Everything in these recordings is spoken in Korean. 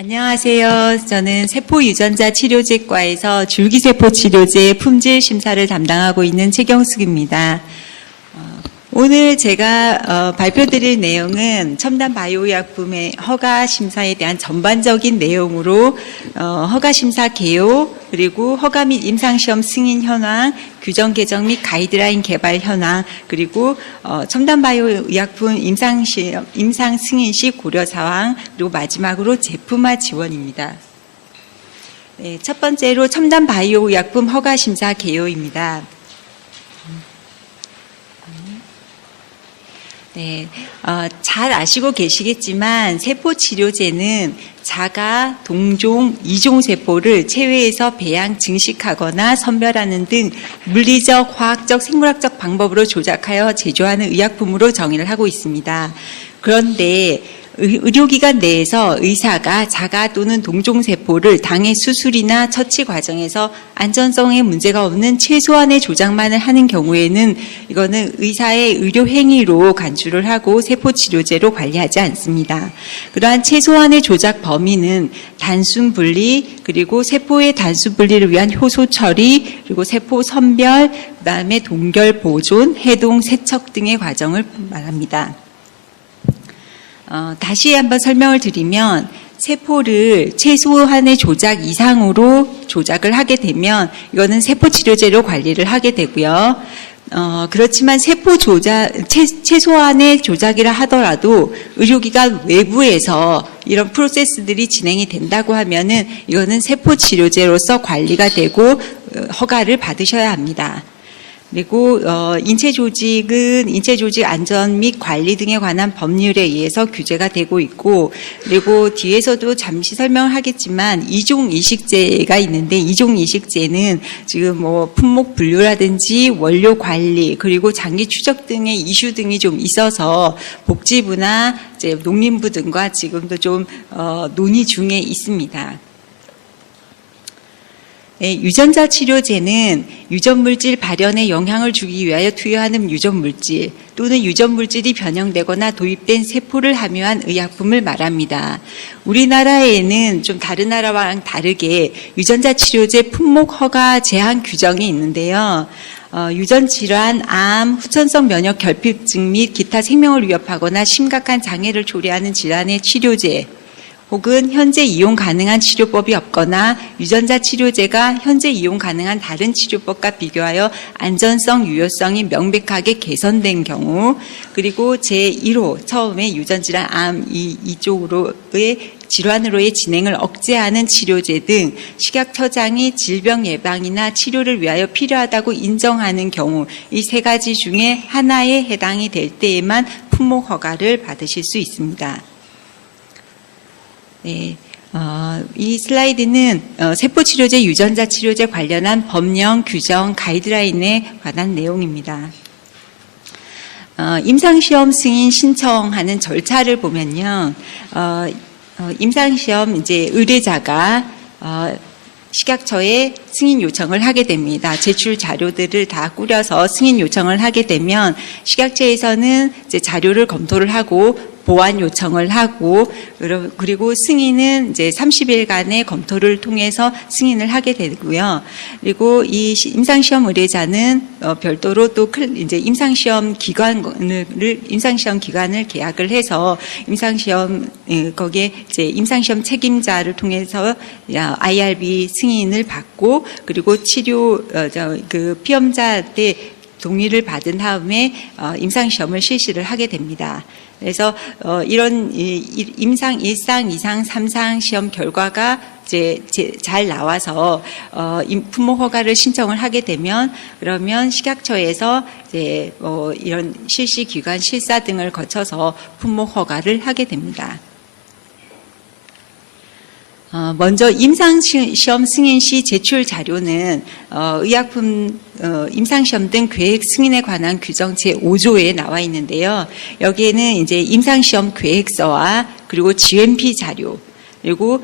안녕하세요. 저는 세포유전자 치료제과에서 줄기세포 치료제 품질 심사를 담당하고 있는 최경숙입니다. 오늘 제가 발표드릴 내용은 첨단 바이오의약품의 허가 심사에 대한 전반적인 내용으로 허가 심사 개요, 그리고 허가 및 임상시험 승인 현황, 규정 개정 및 가이드라인 개발 현황, 그리고 첨단 바이오의약품 임상 승인 시 고려 사항, 그리고 마지막으로 제품화 지원입니다. 네, 첫 번째로 첨단 바이오의약품 허가 심사 개요입니다. 네, 잘 아시고 계시겠지만 세포치료제는 자가, 동종, 이종 세포를 체외에서 배양, 증식하거나 선별하는 등 물리적, 화학적, 생물학적 방법으로 조작하여 제조하는 의약품으로 정의를 하고 있습니다. 그런데 의료기관 내에서 의사가 자가 또는 동종세포를 당해 수술이나 처치 과정에서 안전성에 문제가 없는 최소한의 조작만을 하는 경우에는 이거는 의사의 의료 행위로 간주를 하고 세포치료제로 관리하지 않습니다. 그러한 최소한의 조작 범위는 단순 분리, 그리고 세포의 단순 분리를 위한 효소 처리, 그리고 세포 선별, 그다음에 동결 보존, 해동, 세척 등의 과정을 말합니다. 다시 한번 설명을 드리면 세포를 최소한의 조작 이상으로 조작을 하게 되면 이거는 세포치료제로 관리를 하게 되고요. 그렇지만 세포 조작, 최소한의 조작이라 하더라도 의료기관 외부에서 이런 프로세스들이 진행이 된다고 하면은 이거는 세포치료제로서 관리가 되고 허가를 받으셔야 합니다. 그리고 인체 조직은 인체 조직 안전 및 관리 등에 관한 법률에 의해서 규제가 되고 있고, 그리고 뒤에서도 잠시 설명을 하겠지만 이종 이식제가 있는데 이종 이식제는 지금 뭐 품목 분류라든지 원료 관리, 그리고 장기 추적 등의 이슈 등이 좀 있어서 복지부나 이제 농림부 등과 지금도 좀 논의 중에 있습니다. 네, 유전자 치료제는 유전물질 발현에 영향을 주기 위하여 투여하는 유전물질 또는 유전물질이 변형되거나 도입된 세포를 함유한 의약품을 말합니다. 우리나라에는 좀 다른 나라와는 다르게 유전자 치료제 품목 허가 제한 규정이 있는데요. 유전질환, 암, 후천성 면역 결핍증 및 기타 생명을 위협하거나 심각한 장애를 초래하는 질환의 치료제, 혹은 현재 이용 가능한 치료법이 없거나 유전자 치료제가 현재 이용 가능한 다른 치료법과 비교하여 안전성, 유효성이 명백하게 개선된 경우, 그리고 제1호 처음에 유전질환, 암 이쪽으로의 질환으로의 진행을 억제하는 치료제 등 식약처장이 질병 예방이나 치료를 위하여 필요하다고 인정하는 경우 이 세 가지 중에 하나에 해당이 될 때에만 품목 허가를 받으실 수 있습니다. 네, 이 슬라이드는 세포치료제, 유전자 치료제 관련한 법령, 규정, 가이드라인에 관한 내용입니다. 임상시험 승인 신청하는 절차를 보면요, 임상시험 이제 의뢰자가 식약처에 승인 요청을 하게 됩니다. 제출 자료들을 다 꾸려서 승인 요청을 하게 되면 식약처에서는 이제 자료를 검토를 하고 보완 요청을 하고, 그리고 승인은 이제 30일간의 검토를 통해서 승인을 하게 되고요. 그리고 이 임상시험 의뢰자는 별도로 또 이제 임상시험 기관을 계약을 해서 임상시험 거기에 이제 임상시험 책임자를 통해서 IRB 승인을 받고, 그리고 치료 그 피험자한테 동의를 받은 다음에 임상시험을 실시를 하게 됩니다. 그래서 이런 임상 1상, 2상, 3상 시험 결과가 이제 잘 나와서 품목 허가를 신청을 하게 되면, 그러면 식약처에서 이제 이런 실시 기관 실사 등을 거쳐서 품목 허가를 하게 됩니다. 먼저 임상시험 승인 시 제출 자료는 의약품 임상시험 등 계획 승인에 관한 규정 제5조에 나와 있는데요. 여기에는 이제 임상시험 계획서와 그리고 GMP 자료, 그리고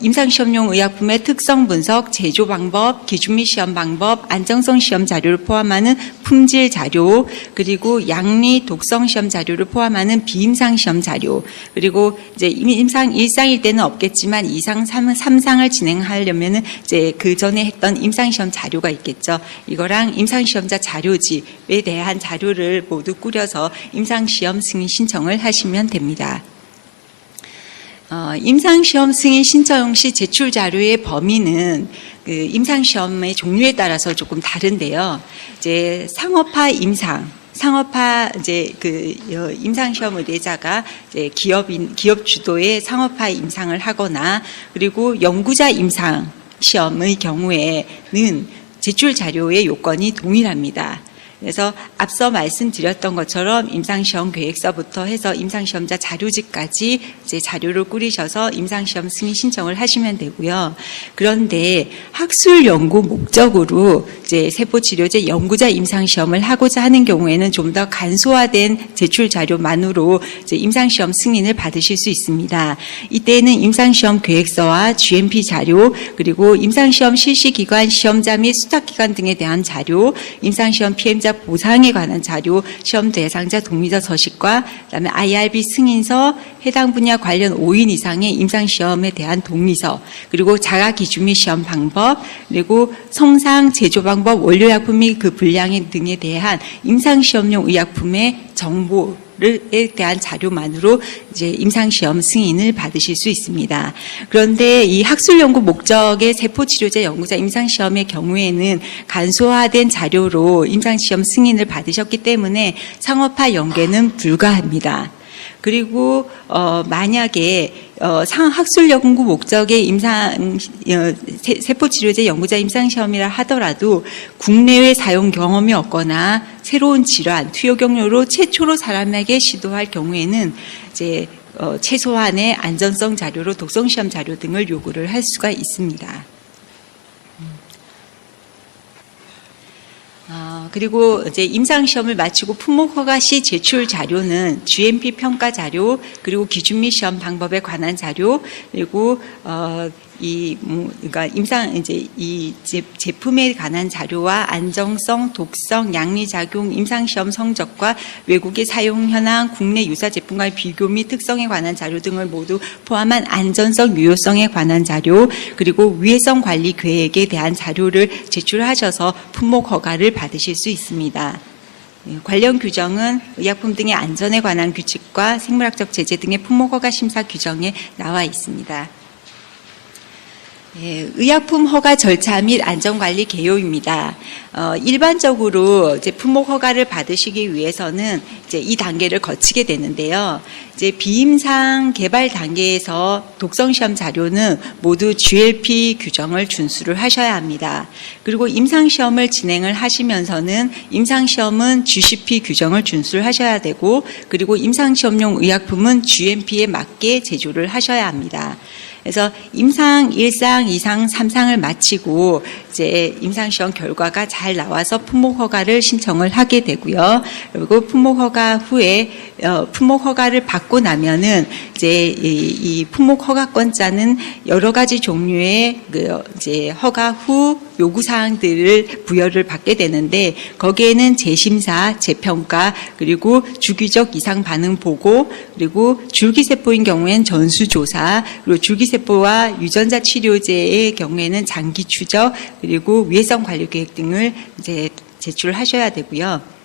임상시험용 의약품의 특성 분석, 제조 방법, 기준 및 시험 방법, 안정성 시험 자료를 포함하는 품질 자료, 그리고 양리 독성 시험 자료를 포함하는 비임상 시험 자료, 그리고 이제 임상 1상일 때는 없겠지만 2상, 3상을 진행하려면은 이제 그 전에 했던 임상 시험 자료가 있겠죠. 이거랑 임상 시험자 자료집에 대한 자료를 모두 꾸려서 임상 시험 승인 신청을 하시면 됩니다. 임상시험 승인 신청 시 제출 자료의 범위는 그 임상시험의 종류에 따라서 조금 다른데요. 이제 상업화 임상, 상업화 이제 그 임상시험 의뢰자가 이제 기업 주도의 상업화 임상을 하거나 그리고 연구자 임상 시험의 경우에는 제출 자료의 요건이 동일합니다. 그래서 앞서 말씀드렸던 것처럼 임상시험 계획서부터 해서 임상시험자 자료집까지 이제 자료를 꾸리셔서 임상시험 승인 신청을 하시면 되고요. 그런데 학술 연구 목적으로 이제 세포치료제 연구자 임상시험을 하고자 하는 경우에는 좀 더 간소화된 제출 자료만으로 이제 임상시험 승인을 받으실 수 있습니다. 이때는 임상시험 계획서와 GMP 자료, 그리고 임상시험 실시기관, 시험자 및 수탁기관 등에 대한 자료, 임상시험 피해자 보상에 관한 자료, 시험 대상자 동의서 서식과 그다음에 IRB 승인서, 해당 분야 관련 5인 이상의 임상시험에 대한 동의서, 그리고 자가 기준 및 시험 방법, 그리고 성상, 제조 방법, 원료약품 및 그 분량 등에 대한 임상시험용 의약품의 정보에 대한 자료만으로 이제 임상시험 승인을 받으실 수 있습니다. 그런데 이 학술 연구 목적의 세포치료제 연구자 임상시험의 경우에는 간소화된 자료로 임상시험 승인을 받으셨기 때문에 상업화 연계는 불가합니다. 그리고 만약에 학술 연구 목적의 세포치료제 연구자 임상시험이라 하더라도 국내외 사용 경험이 없거나 새로운 질환, 투여 경로로 최초로 사람에게 시도할 경우에는 이제 최소한의 안전성 자료로 독성시험 자료 등을 요구를 할 수가 있습니다. 그리고 이제 임상시험을 마치고 품목허가 시 제출 자료는 GMP 평가 자료, 그리고 기준 및 시험 방법에 관한 자료, 그리고 그러니까 이 제품에 관한 자료와 안정성, 독성, 양리작용, 임상시험 성적과 외국의 사용 현황, 국내 유사 제품과의 비교 및 특성에 관한 자료 등을 모두 포함한 안전성, 유효성에 관한 자료, 그리고 위해성 관리 계획에 대한 자료를 제출하셔서 품목 허가를 받으실 수 있습니다. 관련 규정은 의약품 등의 안전에 관한 규칙과 생물학적 제재 등의 품목 허가 심사 규정에 나와 있습니다. 의약품 허가 절차 및 안전관리 개요입니다. 일반적으로 이제 품목 허가를 받으시기 위해서는 이제 이 단계를 거치게 되는데요. 이제 비임상 개발 단계에서 독성 시험 자료는 모두 GLP 규정을 준수를 하셔야 합니다. 그리고 임상 시험을 진행을 하시면서는 임상 시험은 GCP 규정을 준수를 하셔야 되고, 그리고 임상 시험용 의약품은 GMP에 맞게 제조를 하셔야 합니다. 그래서 임상 1상, 2상, 3상을 마치고 이제 임상시험 결과가 잘 나와서 품목허가를 신청을 하게 되고요. 그리고 품목허가 후에 품목허가를 받고 나면은 이제 이 품목허가권자는 여러 가지 종류의 이제 허가 후 요구사항들을 부여를 받게 되는데, 거기에는 재심사, 재평가, 그리고 주기적 이상 반응 보고, 그리고 줄기세포인 경우에는 전수조사, 그리고 줄기세포와 유전자 치료제의 경우에는 장기 추적, 그리고 위해성 관리 계획 등을 이제 제출하셔야 되고요.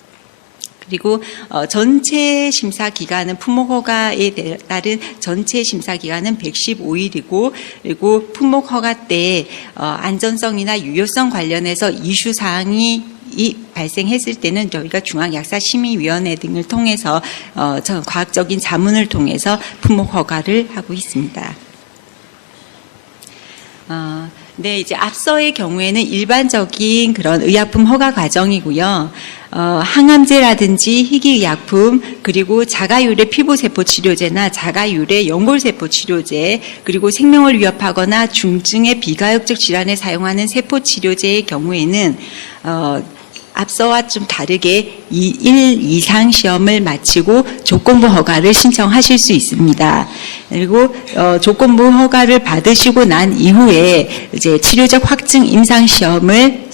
그리고 전체 심사 기간은 품목 허가에 따른 전체 심사 기간은 115일이고, 그리고 품목 허가 때 안전성이나 유효성 관련해서 이슈 사항이 발생했을 때는 저희가 중앙약사심의위원회 등을 통해서 과학적인 자문을 통해서 품목 허가를 하고 있습니다. 네, 이제 앞서의 경우에는 일반적인 그런 의약품 허가 과정이고요. 항암제라든지 희귀의약품, 그리고 자가유래 피부세포 치료제나 자가유래 연골세포 치료제, 그리고 생명을 위협하거나 중증의 비가역적 질환에 사용하는 세포 치료제의 경우에는 앞서와 좀 다르게 1 이상 시험을 마치고 조건부 허가를 신청하실 수 있습니다. 그리고 조건부 허가를 받으시고 난 이후에 이제 치료적 확증 임상 시험을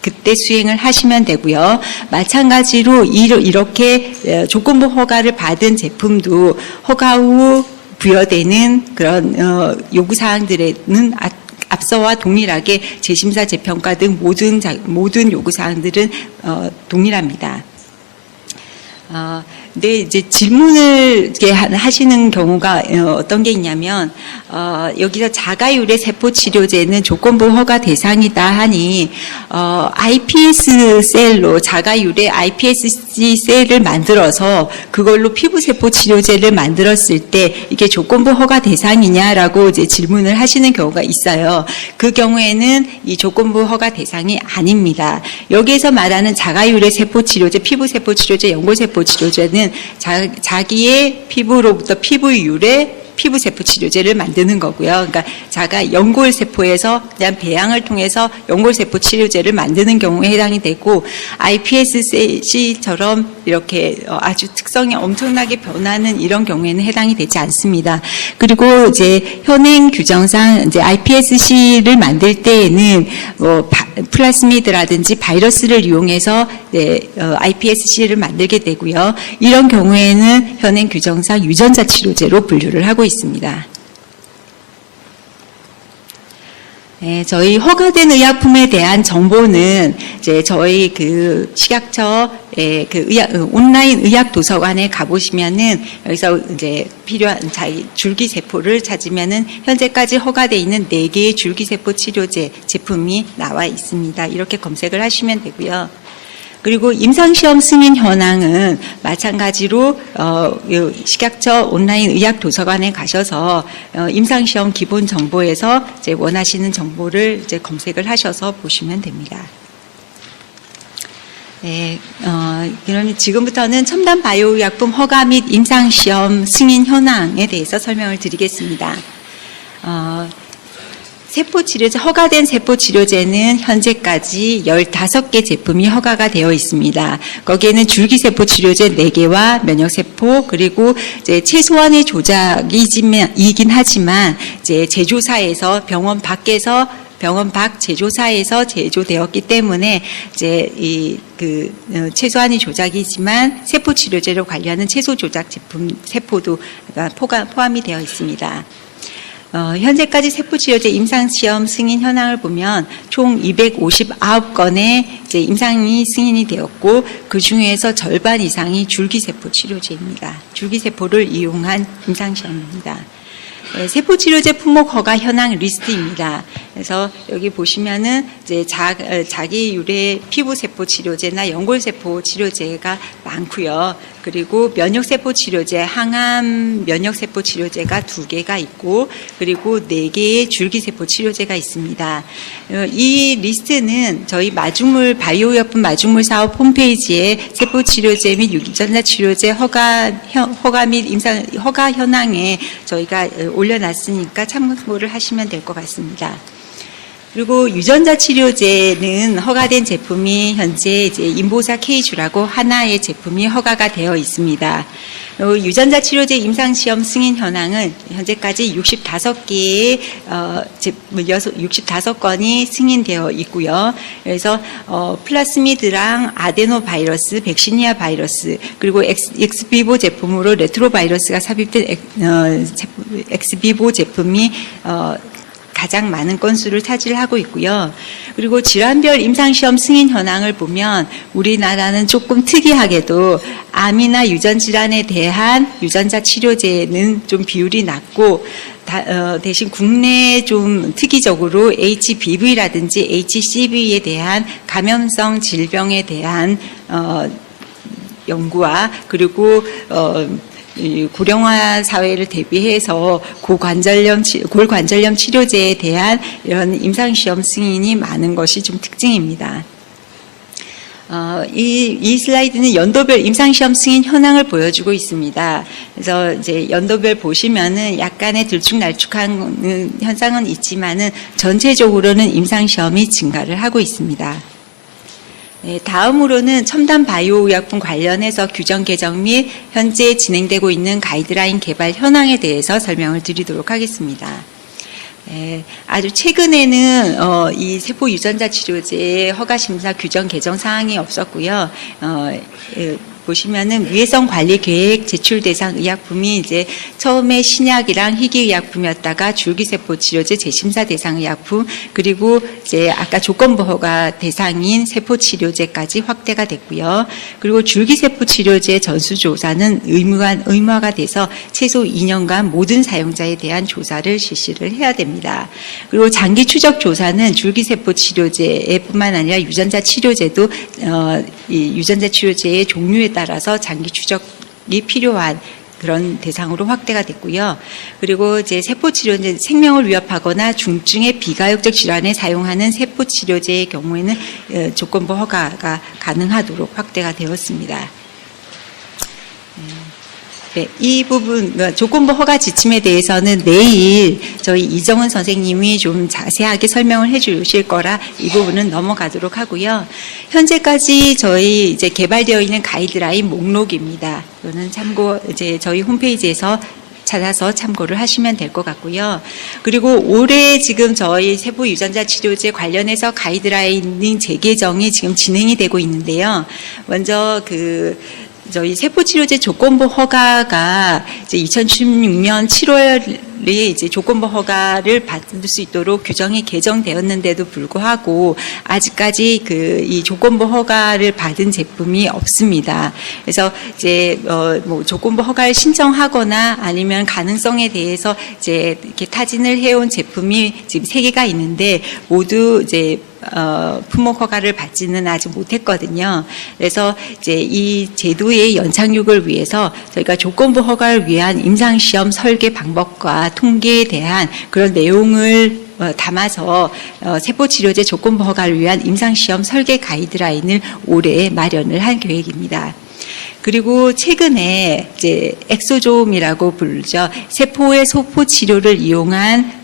그때 수행을 하시면 되고요. 마찬가지로 이렇게 조건부 허가를 받은 제품도 허가 후 부여되는 그런 요구사항들에는 앞서와 동일하게 재심사, 재평가 등 모든 요구사항들은 동일합니다. 근데 이제 질문을 이렇게 하시는 경우가 어떤 게 있냐면, 여기서 자가유래 세포 치료제는 조건부 허가 대상이다 하니, iPS 셀로 자가유래 iPSC 셀을 만들어서 그걸로 피부세포 치료제를 만들었을 때 이게 조건부 허가 대상이냐라고 이제 질문을 하시는 경우가 있어요. 그 경우에는 이 조건부 허가 대상이 아닙니다. 여기에서 말하는 자가유래 세포 치료제, 피부세포 치료제, 연골세포 치료제는 자기의 피부로부터 피부 유래 피부세포 치료제를 만드는 거고요. 그러니까 자가 연골세포에서 그냥 배양을 통해서 연골세포 치료제를 만드는 경우에 해당이 되고, iPSC처럼 이렇게 아주 특성이 엄청나게 변하는 이런 경우에는 해당이 되지 않습니다. 그리고 이제 현행 규정상 이제 iPSC를 만들 때에는 플라스미드라든지 바이러스를 이용해서 iPSC를 만들게 되고요. 이런 경우에는 현행 규정상 유전자 치료제로 분류를 하고 있습니다. 네, 저희 허가된 의약품에 대한 정보는 이제 저희 그 식약처의 그 온라인 의약 도서관에 가보시면은 여기서 이제 필요한 자기 줄기세포를 찾으면은 현재까지 허가되어 있는 4개의 줄기세포 치료제 제품이 나와 있습니다. 이렇게 검색을 하시면 되고요. 그리고 임상시험 승인 현황은 마찬가지로 식약처 온라인 의약 도서관에 가셔서 임상시험 기본 정보에서 이제 원하시는 정보를 이제 검색을 하셔서 보시면 됩니다. 네, 그러면 지금부터는 첨단 바이오의약품 허가 및 임상시험 승인 현황에 대해서 설명을 드리겠습니다. 세포치료제, 허가된 세포치료제는 현재까지 15개 제품이 허가가 되어 있습니다. 거기에는 줄기세포 치료제 4개와 면역세포, 그리고 이제 최소한의 조작이긴 하지만 이제 제조사에서 병원 밖 제조사에서 제조되었기 때문에 이제 최소한의 조작이지만 세포 치료제로 관리하는 최소 조작 제품 세포도 포함이 되어 있습니다. 현재까지 세포치료제 임상시험 승인 현황을 보면 총 259건의 이제 임상이 승인이 되었고, 그 중에서 절반 이상이 줄기세포 치료제입니다. 줄기세포를 이용한 임상시험입니다. 세포치료제 품목 허가 현황 리스트입니다. 그래서 여기 보시면은 이제 자기 유래 피부세포 치료제나 연골세포 치료제가 많고요. 그리고 면역세포 치료제, 항암 면역세포 치료제가 2개가 있고, 그리고 4개의 줄기세포 치료제가 있습니다. 이 리스트는 저희 바이오의약품 마중물 사업 홈페이지에 세포치료제 및 유전자 치료제 허가 및 허가 현황에 저희가 올려놨으니까 참고를 하시면 될 것 같습니다. 그리고 유전자 치료제는 허가된 제품이 현재 이제 인보사 K주라고 하나의 제품이 허가가 되어 있습니다. 유전자 치료제 임상시험 승인 현황은 현재까지 65개의 65건이 승인되어 있고요. 그래서 플라스미드랑 아데노바이러스, 백시니아 바이러스, 그리고 엑스비보 제품으로 레트로바이러스가 삽입된 엑스비보 제품이 가장 많은 건수를 차지하고 있고요. 그리고 질환별 임상시험 승인 현황을 보면 우리나라는 조금 특이하게도 암이나 유전질환에 대한 유전자 치료제는 좀 비율이 낮고, 대신 국내에 좀 특이적으로 HBV라든지 HCV에 대한 감염성 질병에 대한 연구와, 그리고 고령화 사회를 대비해서 골관절염 치료제에 대한 이런 임상시험 승인이 많은 것이 좀 특징입니다. 이 슬라이드는 연도별 임상시험 승인 현황을 보여주고 있습니다. 그래서 이제 연도별 보시면은 약간의 들쭉날쭉한 현상은 있지만은 전체적으로는 임상시험이 증가를 하고 있습니다. 네, 다음으로는 첨단 바이오 의약품 관련해서 규정 개정 및 현재 진행되고 있는 가이드라인 개발 현황에 대해서 설명을 드리도록 하겠습니다. 네, 아주 최근에는 이 세포 유전자 치료제의 허가 심사 규정 개정 사항이 없었고요. 보시면은 위해성 관리 계획 제출 대상 의약품이 이제 처음에 신약이랑 희귀 의약품이었다가 줄기세포 치료제 재심사 대상 의약품, 그리고 이제 아까 조건부 허가 대상인 세포 치료제까지 확대가 됐고요. 그리고 줄기세포 치료제 전수 조사는 의무화가 돼서 최소 2년간 모든 사용자에 대한 조사를 실시를 해야 됩니다. 그리고 장기 추적 조사는 줄기세포 치료제뿐만 아니라 유전자 치료제도 이 유전자 치료제의 종류에 따라서 장기 추적이 필요한 그런 대상으로 확대가 됐고요. 그리고 이제 세포 치료제 생명을 위협하거나 중증의 비가역적 질환에 사용하는 세포 치료제의 경우에는 조건부 허가가 가능하도록 확대가 되었습니다. 네, 이 부분 조건부 허가 지침에 대해서는 내일 저희 이정은 선생님이 좀 자세하게 설명을 해주실 거라 이 부분은 넘어가도록 하고요. 현재까지 저희 이제 개발되어 있는 가이드라인 목록입니다. 이거는 참고 이제 저희 홈페이지에서 찾아서 참고를 하시면 될 것 같고요. 그리고 올해 지금 저희 세포 유전자 치료제 관련해서 가이드라인 재개정이 지금 진행이 되고 있는데요. 먼저 저희 세포치료제 조건부 허가가 이제 2016년 7월에 이제 조건부 허가를 받을 수 있도록 규정이 개정되었는데도 불구하고 아직까지 이 조건부 허가를 받은 제품이 없습니다. 그래서 이제 뭐 조건부 허가를 신청하거나 아니면 가능성에 대해서 이제 이렇게 타진을 해온 제품이 지금 3개가 있는데 모두 이제 품목 허가를 받지는 아직 못했거든요. 그래서 이제 이 제도의 연착륙을 위해서 저희가 조건부 허가를 위한 임상시험 설계 방법과 통계에 대한 그런 내용을 담아서 세포치료제 조건부 허가를 위한 임상시험 설계 가이드라인을 올해 마련을 한 계획입니다. 그리고 최근에 이제 엑소조음이라고 부르죠. 세포의 소포 치료를 이용한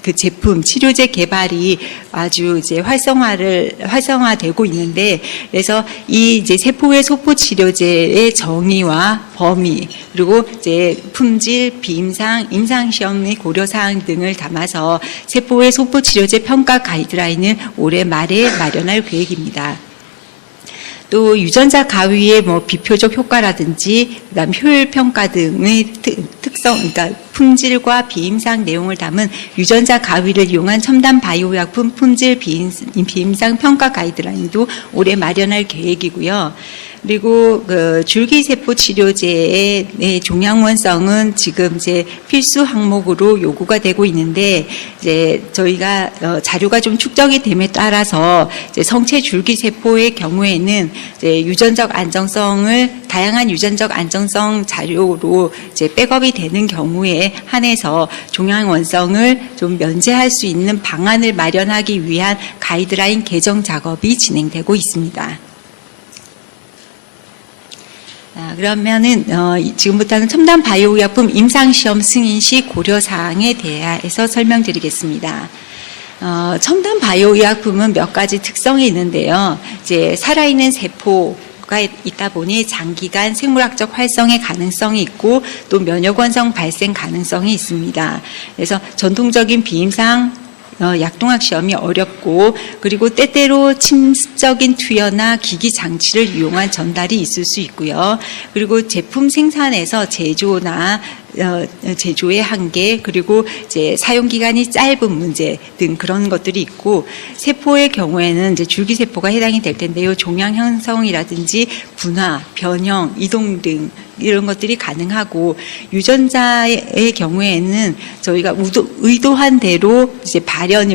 그 제품, 치료제 개발이 아주 이제 활성화되고 있는데, 그래서 이 이제 세포의 소포 치료제의 정의와 범위, 그리고 이제 품질, 비임상, 임상시험의 고려사항 등을 담아서 세포의 소포 치료제 평가 가이드라인을 올해 말에 마련할 계획입니다. 또 유전자 가위의 뭐 비표적 효과라든지 그다음 효율 평가 등의 특성, 그러니까 품질과 비임상 내용을 담은 유전자 가위를 이용한 첨단 바이오 약품 품질 비임상 평가 가이드라인도 올해 마련할 계획이고요. 그리고 줄기세포 치료제의 종양원성은 지금 이제 필수 항목으로 요구가 되고 있는데, 이제 저희가 자료가 좀 축적이 됨에 따라서 이제 성체 줄기세포의 경우에는 이제 유전적 안정성을 다양한 유전적 안정성 자료로 이제 백업이 되는 경우에 한해서 종양원성을 좀 면제할 수 있는 방안을 마련하기 위한 가이드라인 개정 작업이 진행되고 있습니다. 그러면은 지금부터는 첨단 바이오 의약품 임상시험 승인 시 고려사항에 대해서 설명드리겠습니다. 첨단 바이오 의약품은 몇 가지 특성이 있는데요. 이제 살아있는 세포가 있다 보니 장기간 생물학적 활성의 가능성이 있고 또 면역원성 발생 가능성이 있습니다. 그래서 전통적인 비임상 약동학 시험이 어렵고, 그리고 때때로 침습적인 투여나 기기 장치를 이용한 전달이 있을 수 있고요. 그리고 제품 생산에서 제조의 한계, 그리고 이제 사용 기간이 짧은 문제 등 그런 것들이 있고, 세포의 경우에는 이제 줄기세포가 해당이 될 텐데요. 종양 형성이라든지 분화, 변형, 이동 등 이런 것들이 가능하고, 유전자의 경우에는 저희가 의도한 대로 이제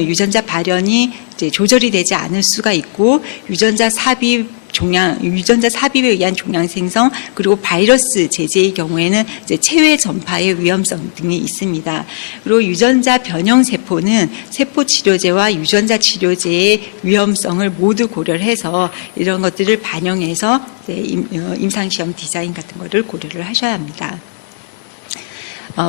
유전자 발현이 이제 조절이 되지 않을 수가 있고, 유전자 삽입에 의한 종양 생성, 그리고 바이러스 제제의 경우에는 이제 체외 전파의 위험성 등이 있습니다. 그리고 유전자 변형 세포는 세포 치료제와 유전자 치료제의 위험성을 모두 고려를 해서 이런 것들을 반영해서 임상시험 디자인 같은 거를 고려를 하셔야 합니다.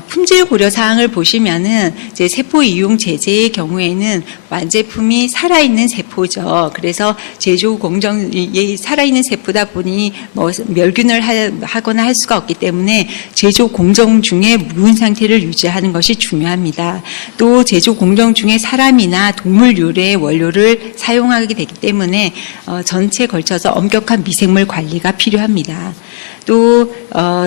품질 고려 사항을 보시면은 이제 세포 이용 제제의 경우에는 완제품이 살아있는 세포죠. 그래서 제조 공정이 살아있는 세포다 보니 뭐 멸균을 하거나 할 수가 없기 때문에 제조 공정 중에 무은 상태를 유지하는 것이 중요합니다. 또 제조 공정 중에 사람이나 동물 유래의 원료를 사용하게 되기 때문에 전체에 걸쳐서 엄격한 미생물 관리가 필요합니다. 또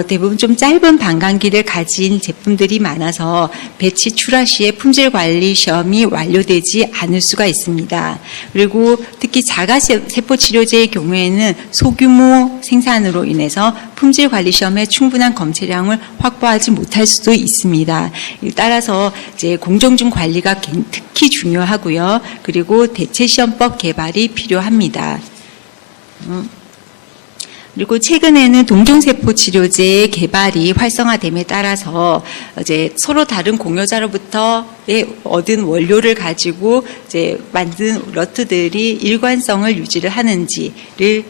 대부분 좀 짧은 반감기를 가진 제품들이 많아서 배치 출하 시에 품질 관리 시험이 완료되지 않을 수가 있습니다. 그리고 특히 자가 세포 치료제의 경우에는 소규모 생산으로 인해서 품질 관리 시험에 충분한 검체량을 확보하지 못할 수도 있습니다. 따라서 이제 공정중 관리가 특히 중요하고요. 그리고 대체 시험법 개발이 필요합니다. 그리고 최근에는 동종세포 치료제의 개발이 활성화됨에 따라서 이제 서로 다른 공여자로부터 얻은 원료를 가지고 이제 만든 러트들이 일관성을 유지를 하는지를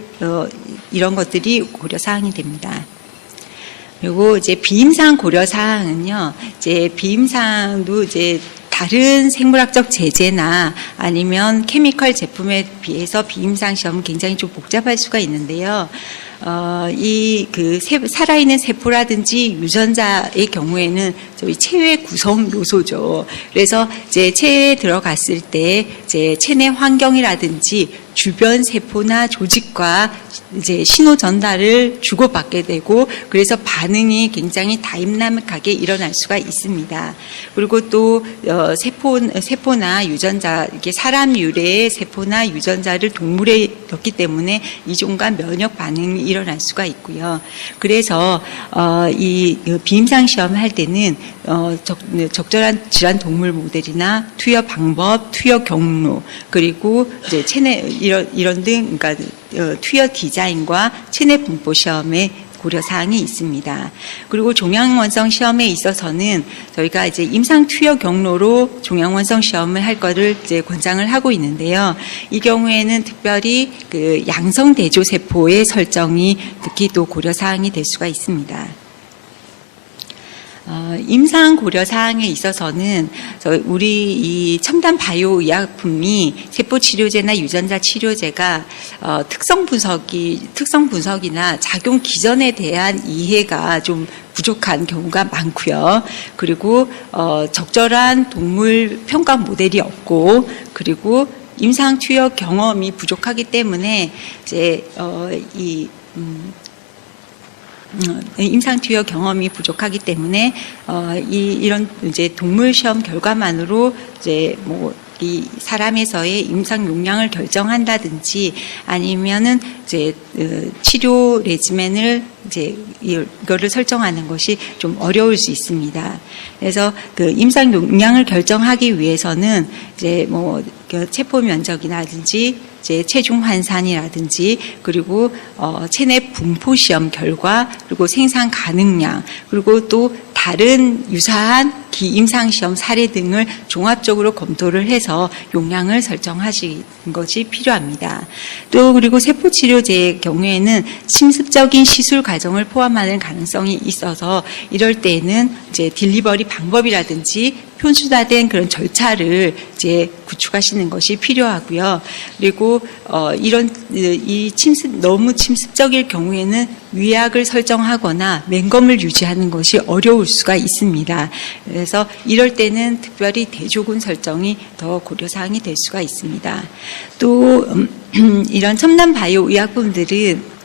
이런 것들이 고려 사항이 됩니다. 그리고 이제 비임상 고려 사항은요, 이제 비임상도 이제 다른 생물학적 제재나 아니면 케미컬 제품에 비해서 비임상 시험은 굉장히 좀 복잡할 수가 있는데요. 살아있는 세포라든지 유전자의 경우에는 저희 체외 구성 요소죠. 그래서 이제 체외에 들어갔을 때 이제 체내 환경이라든지 주변 세포나 조직과 이제 신호 전달을 주고받게 되고 그래서 반응이 굉장히 다이나믹하게 일어날 수가 있습니다. 그리고 또 세포나 유전자, 이게 사람 유래의 세포나 유전자를 동물에 넣기 때문에 이종과 면역 반응이 일어날 수가 있고요. 그래서 이 비임상 시험을 할 때는 적절한 질환 동물 모델이나 투여 방법, 투여 경로, 그리고 이제 체내 이런 등 그러니까 투여 디자인과 체내 분포 시험에 고려 사항이 있습니다. 그리고 종양원성 시험에 있어서는 저희가 이제 임상 투여 경로로 종양원성 시험을 할 거를 이제 권장을 하고 있는데요. 이 경우에는 특별히 그 양성 대조 세포의 설정이 특히 또 고려 사항이 될 수가 있습니다. 임상 고려 사항에 있어서는 우리 이 첨단 바이오 의약품이 세포 치료제나 유전자 치료제가 특성 분석이나 작용 기전에 대한 이해가 좀 부족한 경우가 많고요. 그리고 적절한 동물 평가 모델이 없고 그리고 임상 투여 경험이 부족하기 때문에 이제 임상 투여 경험이 부족하기 때문에 이런 이제 동물 시험 결과만으로 이제 이 사람에서의 임상 용량을 결정한다든지 아니면은 이제 치료 레지멘을 이제 이거를 설정하는 것이 좀 어려울 수 있습니다. 그래서 그 임상 용량을 결정하기 위해서는 이제 체포 면적이라든지 이제 체중 환산이라든지 그리고 체내 분포 시험 결과 그리고 생산 가능량 그리고 또 다른 유사한 기임상 시험 사례 등을 종합적으로 검토를 해서 용량을 설정하시는 것이 필요합니다. 또 그리고 세포 치료제의 경우에는 침습적인 시술 과정을 포함하는 가능성이 있어서 이럴 때에는 이제 딜리버리 방법이라든지 표준화된 그런 절차를 이제 구축하시는 것이 필요하고요. 그리고 너무 침습적일 경우에는 위약을 설정하거나 맹검을 유지하는 것이 어려울 수가 있습니다. 그래서 이럴 때는 특별히 대조군 설정이 더 고려사항이 될 수가 있습니다. 또 이런 첨단 바이오 의약품들은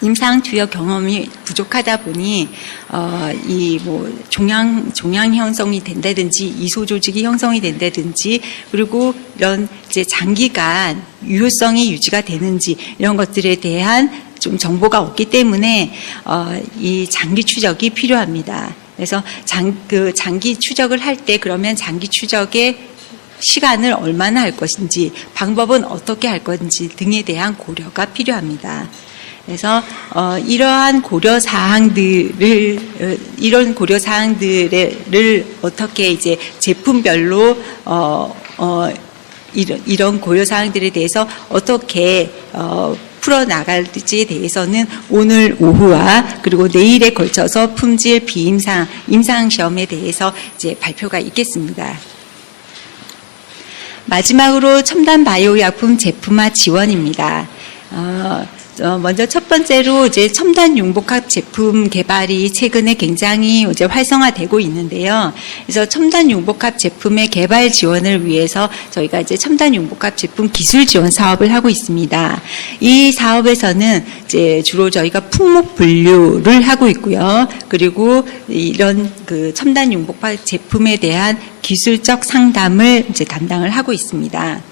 임상 투여 경험이 부족하다 보니 종양 형성이 된다든지 이소 조직이 형성이 된다든지 그리고 이런 이제 장기간 유효성이 유지가 되는지 이런 것들에 대한 좀 정보가 없기 때문에 이 장기 추적이 필요합니다. 그래서 장기 추적을 할 때 그러면 장기 추적의 시간을 얼마나 할 것인지 방법은 어떻게 할 건지 등에 대한 고려가 필요합니다. 그래서 이런 고려 사항들을 어떻게 이제 제품별로 이런 고려 사항들에 대해서 어떻게 풀어나갈지에 대해서는 오늘 오후와 그리고 내일에 걸쳐서 품질 비임상, 임상시험에 대해서 이제 발표가 있겠습니다. 마지막으로 첨단 바이오약품 제품화 지원입니다. 먼저 첫 번째로 이제 첨단 융복합 제품 개발이 최근에 굉장히 이제 활성화되고 있는데요. 그래서 첨단 융복합 제품의 개발 지원을 위해서 저희가 이제 첨단 융복합 제품 기술 지원 사업을 하고 있습니다. 이 사업에서는 이제 주로 저희가 품목 분류를 하고 있고요. 그리고 이런 그 첨단 융복합 제품에 대한 기술적 상담을 이제 담당을 하고 있습니다.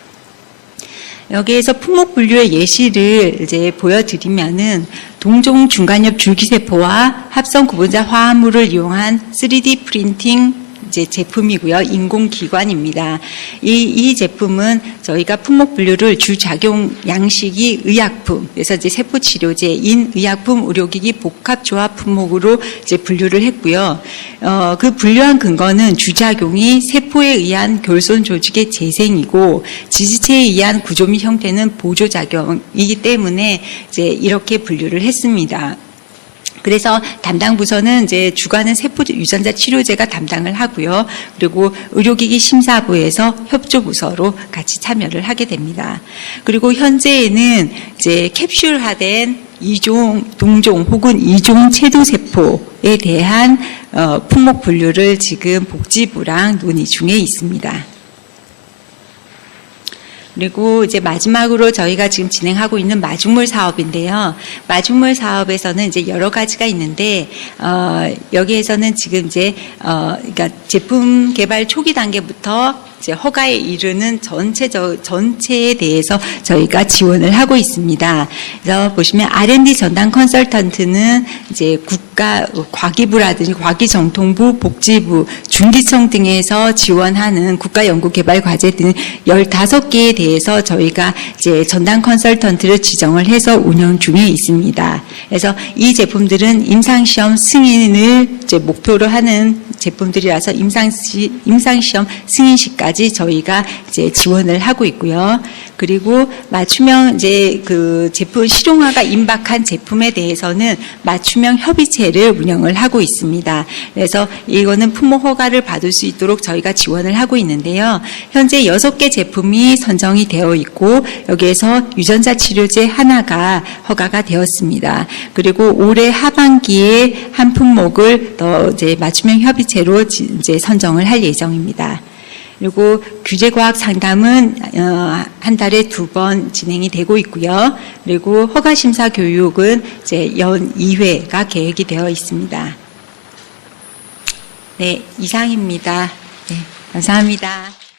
여기에서 품목 분류의 예시를 이제 보여드리면은 동종 중간엽 줄기세포와 합성 구분자 화합물을 이용한 3D 프린팅 이제 제품이고요. 인공기관입니다. 이 제품은 저희가 품목 분류를 주작용 양식이 의약품, 그래서 이제 세포치료제인 의약품, 의료기기 복합조합 품목으로 이제 분류를 했고요. 그 분류한 근거는 주작용이 세포에 의한 결손 조직의 재생이고 지지체에 의한 구조 및 형태는 보조작용이기 때문에 이제 이렇게 분류를 했습니다. 그래서 담당 부서는 이제 주관은 세포 유전자 치료제가 담당을 하고요. 그리고 의료기기 심사부에서 협조 부서로 같이 참여를 하게 됩니다. 그리고 현재에는 이제 캡슐화된 동종 혹은 이종 체도세포에 대한 품목 분류를 지금 복지부랑 논의 중에 있습니다. 그리고 이제 마지막으로 저희가 지금 진행하고 있는 마중물 사업인데요. 마중물 사업에서는 이제 여러 가지가 있는데, 여기에서는 지금 이제, 그러니까 제품 개발 초기 단계부터 이제 허가에 이르는 전체에 대해서 저희가 지원을 하고 있습니다. 그래서 보시면 R&D 전담 컨설턴트는 이제 과기부라든지 과기정통부, 복지부, 중기청 등에서 지원하는 국가연구개발과제 등 15개에 대해서 저희가 이제 전담 컨설턴트를 지정을 해서 운영 중에 있습니다. 그래서 이 제품들은 임상시험 승인을 이제 목표로 하는 제품들이라서 임상시험 승인시까지 저희가 이제 지원을 하고 있고요. 그리고 맞춤형 이제 그 제품 실용화가 임박한 제품에 대해서는 맞춤형 협의체를 운영을 하고 있습니다. 그래서 이거는 품목 허가를 받을 수 있도록 저희가 지원을 하고 있는데요. 현재 6개 제품이 선정이 되어 있고 여기에서 유전자 치료제 하나가 허가가 되었습니다. 그리고 올해 하반기에 한 품목을 더 이제 맞춤형 협의체로 이제 선정을 할 예정입니다. 그리고 규제과학 상담은 한 달에 2번 진행이 되고 있고요. 그리고 허가심사 교육은 이제 연 2회가 계획이 되어 있습니다. 네, 이상입니다. 네, 감사합니다.